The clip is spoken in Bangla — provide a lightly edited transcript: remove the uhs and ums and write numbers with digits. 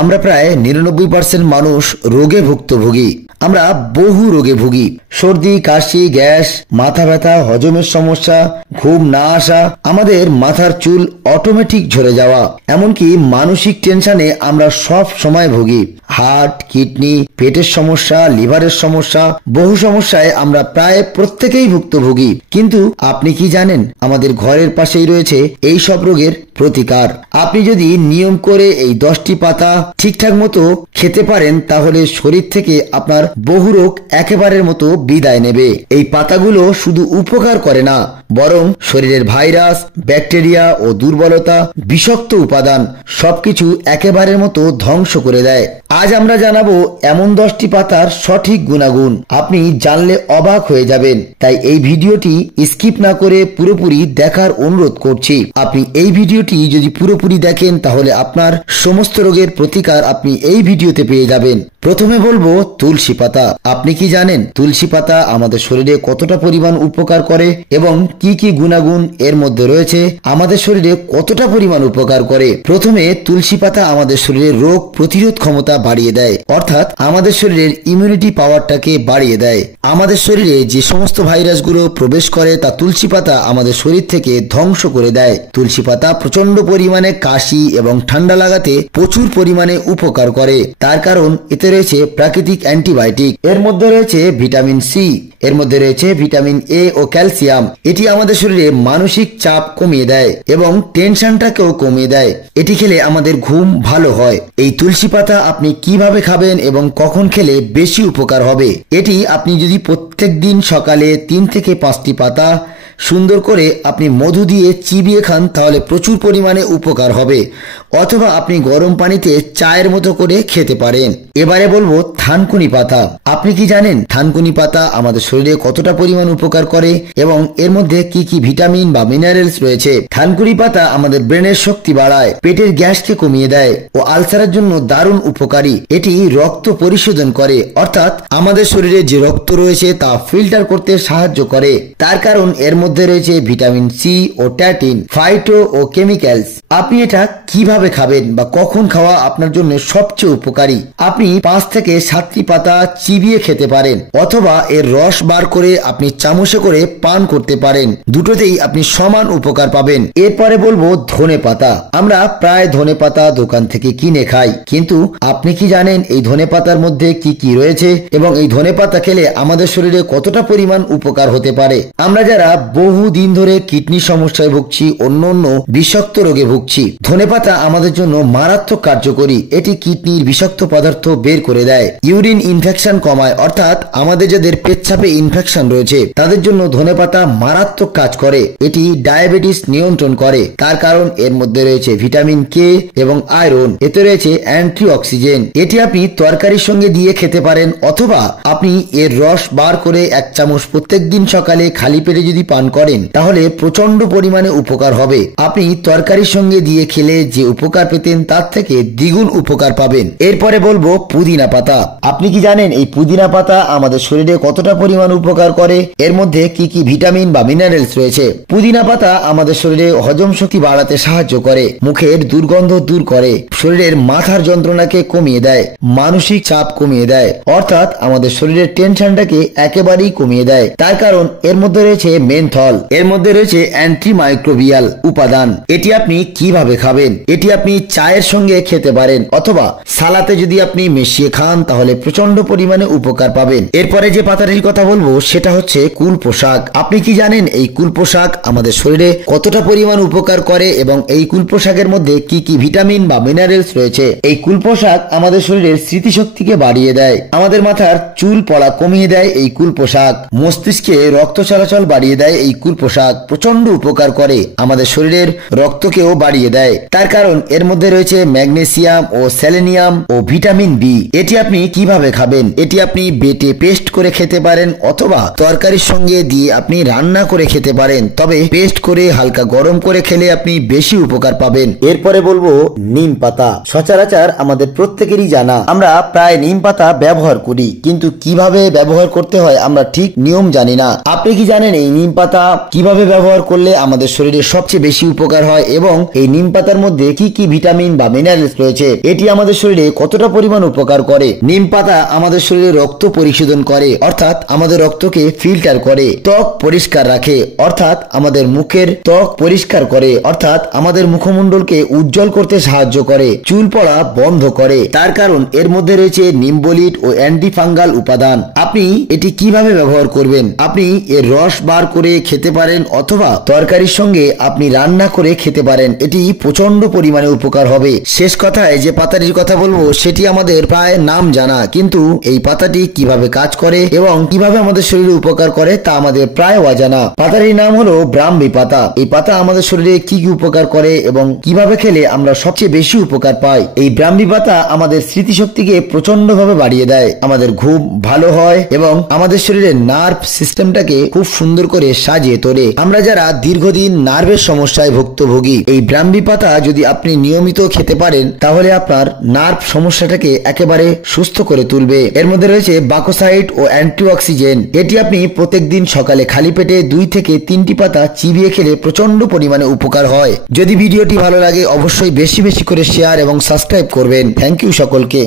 আমরা প্রায় 99% মানুষ রোগে ভুক্তভোগী। আমরা বহু রোগে ভুগি। সর্দি, কাশি, গ্যাস, মাথা ব্যথা, হজমের সমস্যা, ঘুম না আসা, আমাদের মাথার চুল অটোমেটিক ঝরে যাওয়া, এমনকি মানসিক টেনশনে আমরা সব সময় ভুগি। হার্ট, কিডনি, পেটের সমস্যা, লিভারের সমস্যা, বহু সমস্যায় আমরা প্রায় প্রত্যেকেই ভুক্তভোগী। কিন্তু আপনি কি জানেন, আমাদের ঘরের পাশেই রয়েছে এই সব রোগের প্রতিকার। আপনি যদি নিয়ম করে এই 10টি পাতা ঠিকঠাক মতো খেতে পারেন, তাহলে শরীর থেকে আপনার বহু রোগ একেবারের মতো বিদায় নেবে। এই পাতাগুলো শুধু উপকার করে না, বরং শরীরের ভাইরাস, ব্যাকটেরিয়া ও দুর্বলতা, বিষাক্ত উপাদান সবকিছু একেবারের মতো ধ্বংস করে দেয়। আজ আমরা জানাবো এমন 10টি পাতার সঠিক গুণাগুণ, আপনি জানলে অবাক হয়ে যাবেন। তাই এই ভিডিওটি স্কিপ না করে পুরোপুরি দেখার অনুরোধ করছি। আপনি এই ভিডিওটি যদি পুরোপুরি দেখেন, তাহলে আপনার সমস্ত রোগের প্রতিকার আপনি এই ভিডিওতে পেয়ে যাবেন। প্রথমে বলবো তুলসী পাতা। আপনি কি জানেন তুলসী পাতা আমাদের শরীরে কতটা পরিমাণ উপকার করে এবং কি কি গুণাগুণ এর মধ্যে রয়েছে, আমাদের শরীরে কতটা পরিমাণ উপকার করে? প্রথমে তুলসী পাতা আমাদের শরীরের রোগ প্রতিরোধ ক্ষমতা বাড়িয়ে দেয়, অর্থাৎ আমাদের শরীরের ইমিউনিটি পাওয়ারটাকে বাড়িয়ে দেয়। আমাদের শরীরে যে সমস্ত ভাইরাসগুলো প্রবেশ করে তা তুলসী পাতা আমাদের শরীর থেকে ধ্বংস করে দেয়। তুলসী পাতা প্রচন্ড পরিমাণে কাশি এবং ঠান্ডা লাগাতে প্রচুর পরিমাণে উপকার করে। তার কারণ এতে রয়েছে প্রাকৃতিক অ্যান্টিবায়োটিক, এর মধ্যে রয়েছে ভিটামিন সি, এর মধ্যে রয়েছে ভিটামিন এ ও ক্যালসিয়াম। এটি আমাদের শরীরে মানসিক চাপ কমিয়ে দেয় এবং টেনশনটাকেও কমিয়ে দেয়। এটি খেলে আমাদের ঘুম ভালো হয়। এই তুলসী পাতা আপনি কিভাবে খাবেন এবং কখন খেলে বেশি উপকার হবে? এটি আপনি যদি প্রত্যেক দিন সকালে 3 থেকে 5টি পাতা সুন্দর করে আপনি মধু দিয়ে চিবিয়ে খান, তাহলে প্রচুর পরিমাণে উপকার হবে। অথবা আপনি গরম পানিতে চায়ের মতো করে খেতে পারেন। এবারে বলবো থানকুনি পাতা। আপনি কি জানেন থানকুনি পাতা আমাদের শরীরে কতটা পরিমাণ উপকার করে এবং এর মধ্যে কি কি ভিটামিন বা মিনারেলস রয়েছে? থানকুনি পাতা আমাদের ব্রেনের শক্তি বাড়ায়, পেটের গ্যাসকে কমিয়ে দেয় ও আলসারের জন্য দারুণ উপকারী। এটি রক্ত পরিশোধন করে, অর্থাৎ আমাদের শরীরে যে রক্ত রয়েছে তা ফিল্টার করতে সাহায্য করে। তার কারণ এর মধ্যে রয়েছে ভিটামিন সি ও ট্যাটিন, ফাইটো ও কেমিক্যালস। আপনি এটা কিভাবে খাবেন বা কখন খাওয়া আপনার জন্য সবচেয়ে উপকারী? আপনি 5 থেকে 7টি পাতা চিবিয়ে খেতে পারেন, অথবা এর রস বার করে আপনি চামচে করে পান করতে পারেন। দুটোতেই আপনি সমান উপকার পাবেন। এরপরে বলবো ধনে পাতা। আমরা প্রায় ধনে পাতা দোকান থেকে কিনে খাই, কিন্তু আপনি কি জানেন এই ধনে পাতার মধ্যে কি কি রয়েছে এবং এই ধনে পাতা খেলে আমাদের শরীরে কতটা পরিমাণ উপকার হতে পারে? আমরা যারা বহু দিন ধরে কিডনি সমস্যায় ভুগছি, অন্য বিষাক্ত রোগে ভুগছি, ধনেপাতা আমাদের জন্য মারাত্মক কার্যকরী। এটি কিডনির বিষাক্ত পদার্থ বের করে দেয়, ইউরিন ইনফেকশন কমায়, অর্থাৎ আমাদের যাদের পেচ্ছাপে ইনফেকশন রয়েছে তাদের জন্য ধনেপাতা মারাত্মক কাজ করে। এটি ডায়াবেটিস নিয়ন্ত্রণ করে, তার কারণ এর মধ্যে রয়েছে ভিটামিন কে এবং আয়রন, এতে রয়েছে অ্যান্টি অক্সিজেন। এটি আপনি তরকারির সঙ্গে দিয়ে খেতে পারেন, অথবা আপনি এর রস বার করে 1 চামচ প্রত্যেক দিন সকালে খালি পেটে যদি পান করেন, তাহলে প্রচন্ড পরিমাণে উপকার হবে। আপনি তরকারির সঙ্গে দিয়ে খেলে যে উপকার পেতেন তার থেকে দ্বিগুণ উপকার পাবেন। এরপরে বলবো পুদিনা পাতা। আপনি কি জানেন এই পুদিনা পাতা আমাদের শরীরে কতটা পরিমাণ উপকার করে? এর মধ্যে কি কি ভিটামিন বা মিনারেলস রয়েছে? পুদিনা পাতা আমাদের শরীরে হজম শক্তি বাড়াতে সাহায্য করে, মুখের দুর্গন্ধ দূর করে, শরীরের মাথার যন্ত্রণাকে কমিয়ে দেয়, মানসিক চাপ কমিয়ে দেয়, অর্থাৎ আমাদের শরীরের টেনশনটাকে একেবারেই কমিয়ে দেয়। তার কারণ এর মধ্যে রয়েছে মেনথল, এর মধ্যে রয়েছে অ্যান্টিমাইক্রোবিয়াল উপাদান। এটি আপনি কিভাবে খাবেন? এটি আপনি চায়ের সঙ্গে খেতে পারেন, অথবা সালাতে যদি আপনি মিশিয়ে খান তাহলে প্রচন্ড পরিমাণে উপকার পাবেন। এরপরে যে পাতাটির কথা বলবো সেটা হচ্ছে কুলপো শাক। আপনি কি জানেন এই কুলপো শাক আমাদের শরীরে কতটা পরিমাণ উপকার করে এবং এই কুলপো শাকের মধ্যে কি কি ভিটামিন বা মিনারেলস রয়েছে? এই কুলপো শাক আমাদের শরীরের স্মৃতিশক্তিকে বাড়িয়ে দেয়, আমাদের মাথার চুল পড়া কমিয়ে দেয় এই কুলপো শাক, মস্তিষ্কে রক্ত চলাচল বাড়িয়ে দেয় এই কুলপো শাক, প্রচন্ড উপকার করে, আমাদের শরীরের রক্তকেও বাড়িয়ে দেয়। তার কারণ এর মধ্যে রয়েছে ম্যাগনেসিয়াম ও সেলেনিয়াম ও ভিটামিন বি। এটি আপনি কিভাবে খাবেন? এটি আপনি বেটে পেস্ট করে খেতে পারেন, অথবা তরকারির সঙ্গে দিয়ে আপনি রান্না করে খেতে পারেন, তবে পেস্ট করে হালকা গরম করে খেলে আপনি বেশি উপকার পাবেন। এরপরে বলবো নিম পাতা। সচরাচর আমাদের প্রত্যেকেরই জানা, আমরা প্রায় নিম পাতা ব্যবহার করি, কিন্তু কিভাবে ব্যবহার করতে হয় আমরা ঠিক নিয়ম জানি না। আপনি কি জানেন এই নিম পাতা পাতা কিভাবে ব্যবহার করলে আমাদের শরীরে সবচেয়ে বেশি উপকার হয় এবং এই নিম পাতার মধ্যে কি কি ভিটামিন বা মিনারেলস রয়েছে, এটি আমাদের শরীরে কতটা পরিমাণ উপকার করে। নিম পাতা আমাদের শরীরে রক্ত পরিশোধন করে, অর্থাৎ আমাদের রক্তকে ফিল্টার করে। ত্বক পরিষ্কার রাখে, অর্থাৎ আমাদের মুখের ত্বক পরিষ্কার করে, অর্থাৎ আমাদের মুখমণ্ডলকে উজ্জ্বল করতে সাহায্য করে। চুল পড়া বন্ধ করে, তার কারণ এর মধ্যে রয়েছে নিম্বলিট ও অ্যান্টি ফাঙ্গাল উপাদান। আপনি এটি কিভাবে ব্যবহার করবেন? আপনি এর রস বার করে খেতে পারেন অথবা তরকারির সঙ্গে আপনি রান্না করে খেতে পারেন। এটি প্রচন্ড পরিমাণে উপকার হবে। শেষ কথায় যে পাতাটির কথা বলবো সেটি আমাদের প্রায় নাম জানা, কিন্তু এই পাতাটি কিভাবে কাজ করে এবং কিভাবে আমাদের শরীরে উপকার করে তা আমাদের প্রায় অজানা। পাতাটির নাম হলো ব্রাহ্মী পাতা। এই পাতা আমাদের শরীরে কি কি উপকার করে এবং কিভাবে খেলে আমরা সবচেয়ে বেশি উপকার পাই। এই ব্রাহ্মী পাতা আমাদের স্মৃতিশক্তিকে প্রচন্ড ভাবে বাড়িয়ে দেয়, আমাদের ঘুম ভালো হয় এবং আমাদের শরীরের নার্ভ সিস্টেমটাকে খুব সুন্দর করে সাজিয়ে তোলে। আমরা যারা দীর্ঘদিন নার্ভের সমস্যায় ভুক্তভোগী, এই ব্রাহ্মী পাতা যদি আপনি নিয়মিত খেতে পারেন তাহলে আপনার নার্ভ সমস্যাটাকে একেবারে সুস্থ করে তুলবে। এর মধ্যে রয়েছে বাকোসাইট ও অ্যান্টিঅক্সিডেন্ট। এটি আপনি প্রত্যেকদিন সকালে খালি পেটে 2 থেকে 3টি পাতা চিবিয়ে খেলে প্রচন্ড পরিমাণে উপকার হয়। যদি ভিডিওটি ভালো লাগে অবশ্যই বেশি বেশি করে শেয়ার এবং সাবস্ক্রাইব করবেন। থ্যাংক ইউ সকলকে।